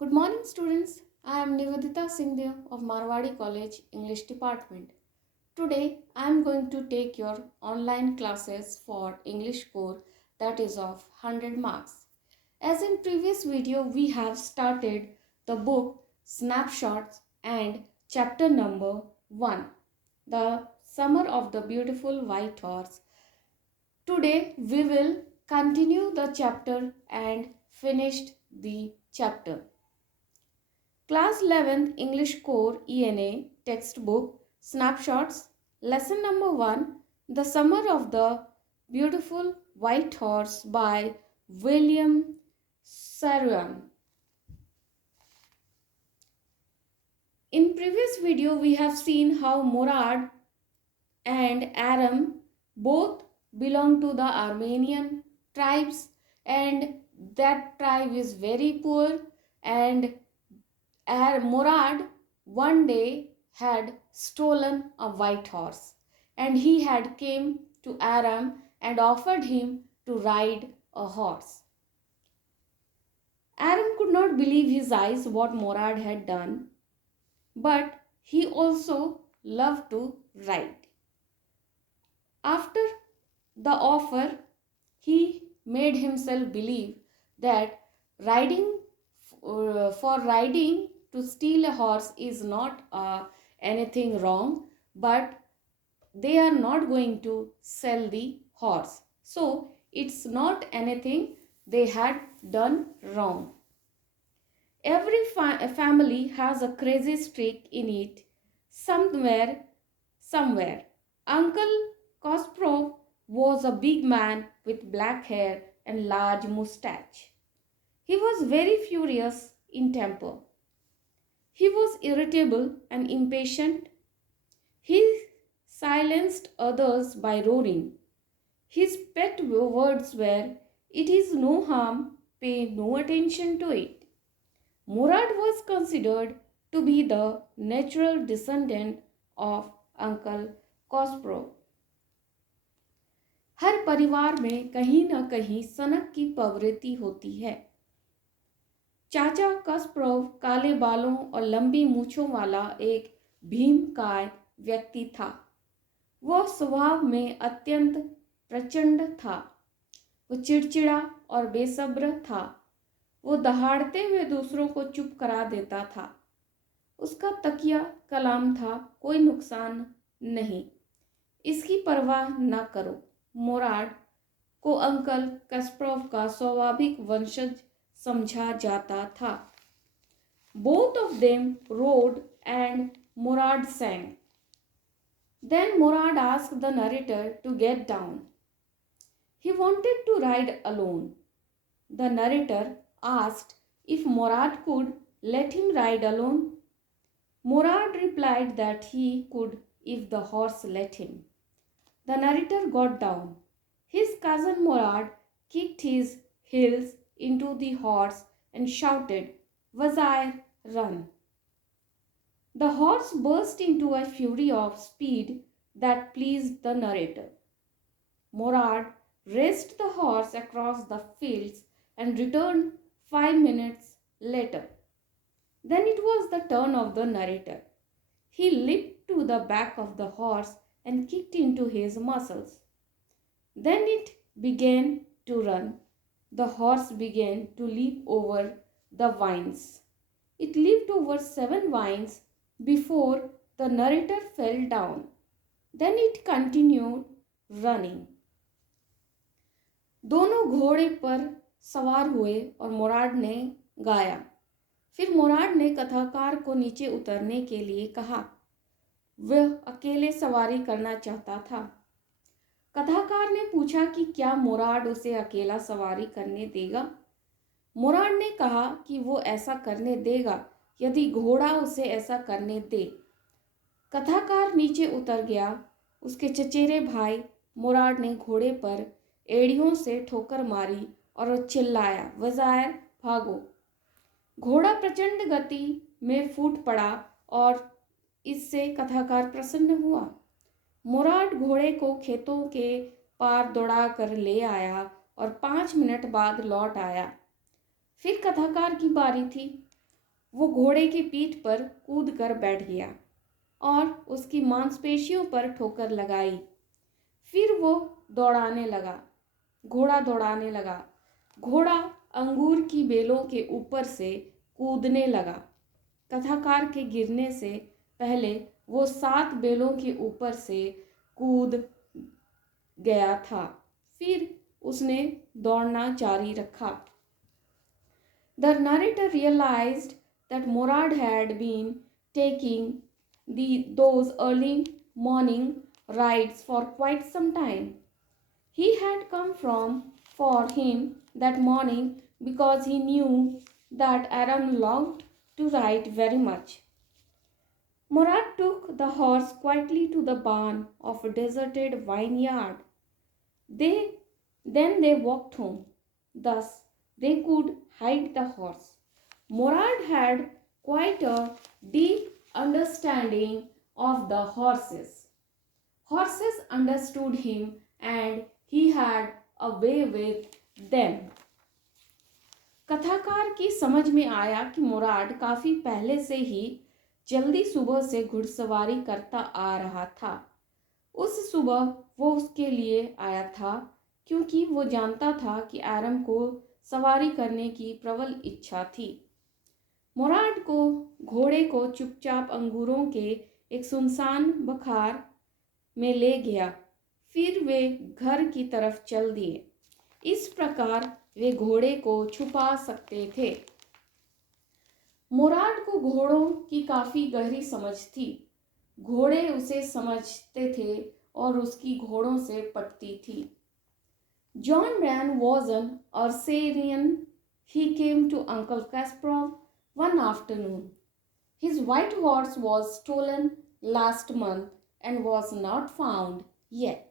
Good morning, students. I am Nivedita Singhdeo of Marwadi College English Department. Today, I am going to take your online classes for English core that is of 100 marks. As in previous video, we have started the book Snapshots and chapter number 1, The Summer of the Beautiful White Horse. Today, we will continue the chapter and finish the chapter. Class 11th English Core ENA textbook snapshots lesson number 1 The Summer of the Beautiful White Horse by William Saroyan. In previous video we have seen how Murad and Aram both belong to the Armenian tribes and that tribe is very poor and Murad one day had stolen a white horse and he had came to Aram and offered him to ride a horse. Aram could not believe his eyes what Murad had done, but he also loved to ride. After the offer, he made himself believe that riding for riding to steal a horse is not anything wrong, but they are not going to sell the horse. So it's not anything they had done wrong. Every family has a crazy streak in it somewhere. Uncle Kosprov was a big man with black hair and large mustache. He was very furious in temper. He was irritable and impatient. He silenced others by roaring. His pet words were, "It is no harm, pay no attention to it." Murad was considered to be the natural descendant of Uncle Kosprov. हर परिवार में कहीं न कहीं सनक की प्रवृत्ति होती है। चाचा कस्परोव काले बालों और लंबी मूछों वाला एक भीमकाय व्यक्ति था। वह स्वभाव में अत्यंत प्रचंड था। वो चिड़चिड़ा और बेसब्र था। वो दहाड़ते हुए दूसरों को चुप करा देता था। उसका तकिया कलाम था, कोई नुकसान नहीं, इसकी परवाह न करो। मोराड को अंकल कस्परोव का स्वाभाविक वंशज समझा जाता था। Both of them rode and Murad sang. Then Murad asked the narrator to get down. He wanted to ride alone. The narrator asked if Murad could let him ride alone. Murad replied that he could if the horse let him. The narrator got down. His cousin Murad kicked his heels into the horse and shouted, "Wazir, run." The horse burst into a fury of speed that pleased the narrator. Murad raced the horse across the fields and returned 5 minutes later. Then it was the turn of the narrator. He leaped to the back of the horse and kicked into his muscles. Then it began to run. The horse began to leap over the vines. It leaped over 7 vines before the narrator fell down. Then it continued running. दोनों घोड़े पर सवार हुए और मुराद ने गाया। फिर मुराद ने कथाकार को नीचे उतरने के लिए कहा। वह अकेले सवारी करना चाहता था। कथाकार ने पूछा कि क्या मुराद उसे अकेला सवारी करने देगा। मुराद ने कहा कि वो ऐसा करने देगा यदि घोड़ा उसे ऐसा करने दे। कथाकार नीचे उतर गया। उसके चचेरे भाई मुराद ने घोड़े पर एड़ियों से ठोकर मारी और चिल्लाया, "वज़ायर, भागो।" घोड़ा प्रचंड गति में फूट पड़ा और इससे कथाकार प्रसन्न हुआ। मुराद घोड़े को खेतों के पार दौड़ा कर ले आया और 5 मिनट बाद लौट आया। फिर कथाकार की बारी थी। वो घोड़े की पीठ पर कूद कर बैठ गया और उसकी मांसपेशियों पर ठोकर लगाई। फिर वो दौड़ाने लगा, घोड़ा दौड़ाने लगा। घोड़ा अंगूर की बेलों के ऊपर से कूदने लगा। कथाकार के गिरने से पहले वो 7 बेलों के ऊपर से कूद गया था। फिर उसने दौड़ना जारी रखा। The narrator realized that Morad had been taking those early morning rides for quite some time. He had come from for him that morning because he knew that Aram loved to ride very much. Morad took the horse quietly to the barn of a deserted vineyard. They then they walked home. Thus they could hide the horse. Morad had quite a deep understanding of the horses. Horses understood him and he had a way with them. कथाकार की समझ में आया कि मुराद काफी पहले से ही जल्दी सुबह से घुड़सवारी करता आ रहा था। उस सुबह वो उसके लिए आया था क्योंकि वो जानता था कि आरम को सवारी करने की प्रबल इच्छा थी। मुराद को घोड़े को चुपचाप अंगूरों के एक सुनसान बखार में ले गया। फिर वे घर की तरफ चल दिए। इस प्रकार वे घोड़े को छुपा सकते थे। मुराद को घोड़ों की काफी गहरी समझ थी। घोड़े उसे समझते थे और उसकी घोड़ों से पटती थी। John Bryan was an Arcadian. He came to Uncle Kasparov one afternoon. His white horse was stolen last month and was not found yet.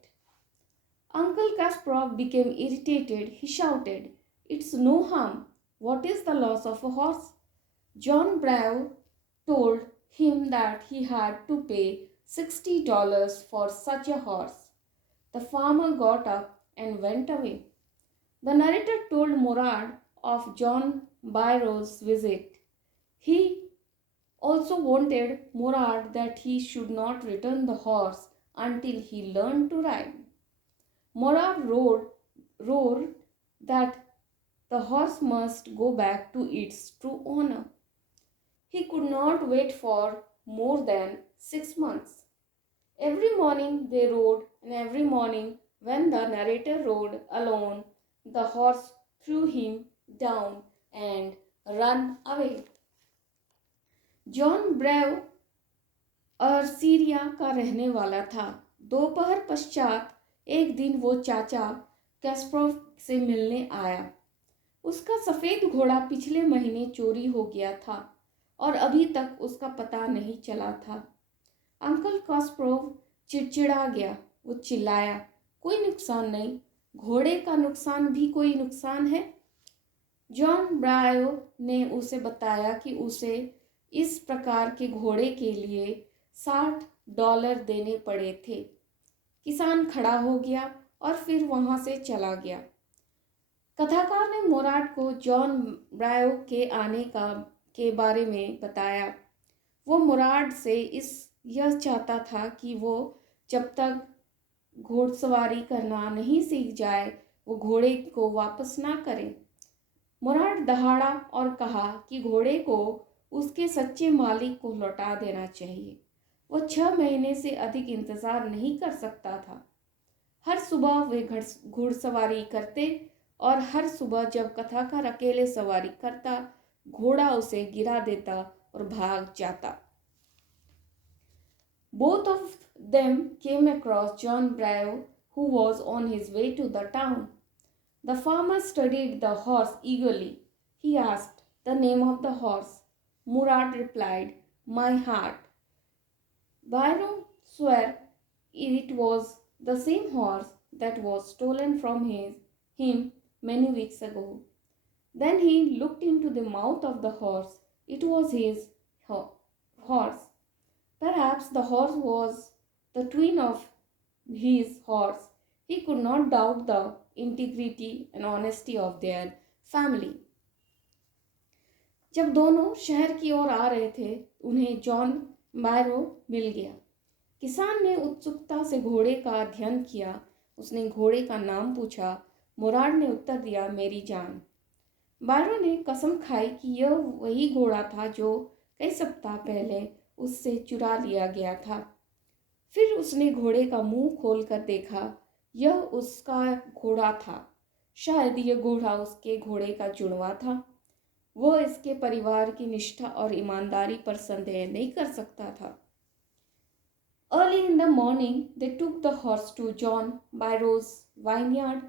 Uncle Kasparov became irritated. He shouted, "It's no harm. What is the loss of a horse?" John Bryan told him that he had to pay $60 for such a horse. The farmer got up and went away. The narrator told Murad of John Bryan's visit. He also wanted Murad that he should not return the horse until he learned to ride. Murad roared that the horse must go back to its true owner. He could not wait for more than 6 months. Every morning they rode, and every morning when the narrator rode alone, the horse threw him down and ran away. John brave अर्सीरिया का रहने वाला था। दोपहर पश्चात एक दिन वो चाचा कैस्प्रोव से मिलने आया। उसका सफ़ेद घोड़ा पिछले महीने चोरी हो गया था और अभी तक उसका पता नहीं चला था। अंकल कास्प्रोव चिड़चिड़ा गया। वो चिल्लाया, "कोई नुकसान नहीं, घोड़े का नुकसान भी कोई नुकसान है।" जॉन ब्रायो ने उसे बताया कि उसे इस प्रकार के घोड़े के लिए $60 देने पड़े थे। किसान खड़ा हो गया और फिर वहां से चला गया। कथाकार ने मुराद को जॉन ब्रायो के आने के बारे में बताया। वो मुराद से यह चाहता था कि वो जब तक घोड़सवारी करना नहीं सीख जाए वो घोड़े को वापस ना करे। मुराद दहाड़ा और कहा कि घोड़े को उसके सच्चे मालिक को लौटा देना चाहिए। वो 6 महीने से अधिक इंतजार नहीं कर सकता था। हर सुबह वे घुड़सवारी करते और हर सुबह जब कथाकार अकेले सवारी करता घोड़ा उसे गिरा देता और भाग जाता। Both of them came across John Bryan, who was on his way to the town. The farmer studied the horse eagerly. He asked the name of the horse. Murad replied, "My heart." Bryan swore it was the same horse that was stolen from him many weeks ago. Then he looked into the mouth of the horse. It was his horse. Perhaps the horse was the twin of his horse. He could not doubt the integrity and honesty of their family. जब दोनों शहर की ओर आ रहे थे उन्हें John बायरो मिल गया। किसान ने उत्सुकता से घोड़े का अध्ययन किया। उसने घोड़े का नाम पूछा। मुराद ने उत्तर दिया, मेरी जान। बायरो ने कसम खाई कि यह वही घोड़ा था जो कई सप्ताह पहले उससे चुरा लिया गया था। फिर उसने घोड़े का मुंह खोलकर देखा। यह उसका घोड़ा था। शायद यह घोड़ा उसके घोड़े का जुड़वा था। वह इसके परिवार की निष्ठा और ईमानदारी पर संदेह नहीं कर सकता था। Early in the morning, they took the horse to John Byro's vineyard.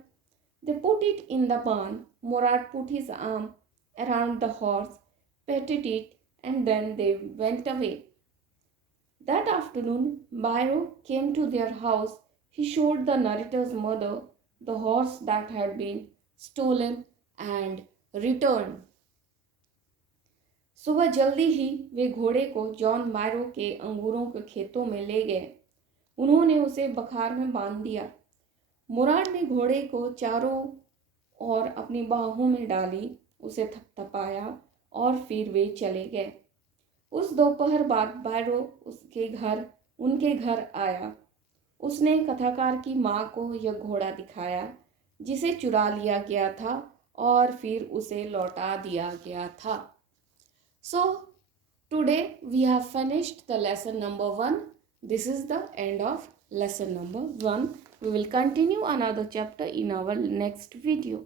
They put it in the barn. Murad put his arm around the horse, petted it, and then they went away. That afternoon, Byro came to their house. He showed the narrator's mother the horse that had been stolen and returned. सुबह जल्दी ही वे घोड़े को John बायरो के अंगूरों के खेतों में ले गए। उन्होंने उसे बखार में बांध दिया। मुराद ने घोड़े को चारों ओर अपनी बाहों में डाली, उसे थपथपाया और फिर वे चले गए। उस दोपहर बाद बायरो उनके घर आया। उसने कथाकार की माँ को यह घोड़ा दिखाया जिसे चुरा लिया गया था और फिर उसे लौटा दिया गया था। So today we have finished the lesson number 1. This is the end of lesson number 1. We will continue another chapter in our next video.